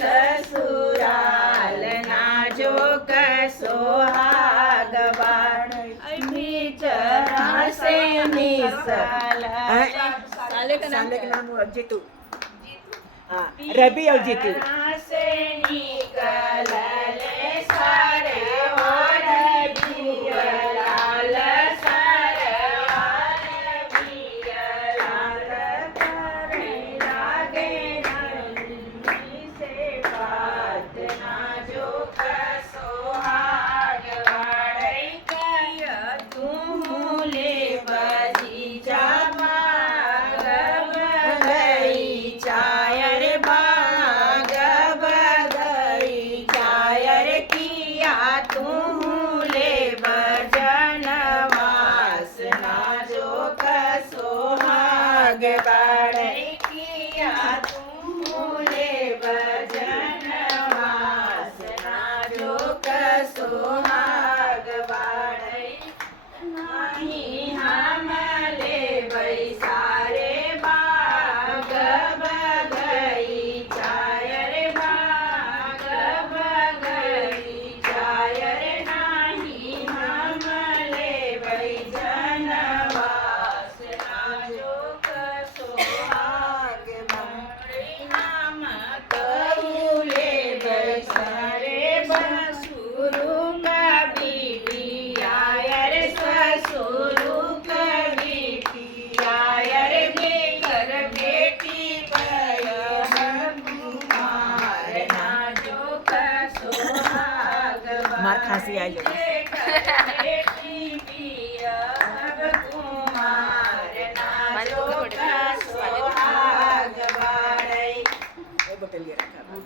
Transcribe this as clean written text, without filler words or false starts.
ससुराल नाजो कसोहाग बाण बिचरा से मिसल साले का नाम जीतू हाँ रवि और जीतू से निकल ले सारे वाड़ बियलाल सारे वाड़ बियलाल करे लागे नंदी से बात ना जो कसोहाग वाड़ई किया तू ले बजी जा बाड़ई किया तूले भजन वासना जो कसोहाग बाड़ई नहीं हम ले बैसारे बाग बगई चायर बाग बगई चायर नहीं हम ले बैजन वासना जो सोहाग बाड़ई नाम कबूले बैसारे बसुरु कबीबियायर ससुरु कबीबियायर बेकर बेटी कुमार ना जो कसोहाग मार खांसी आ जाए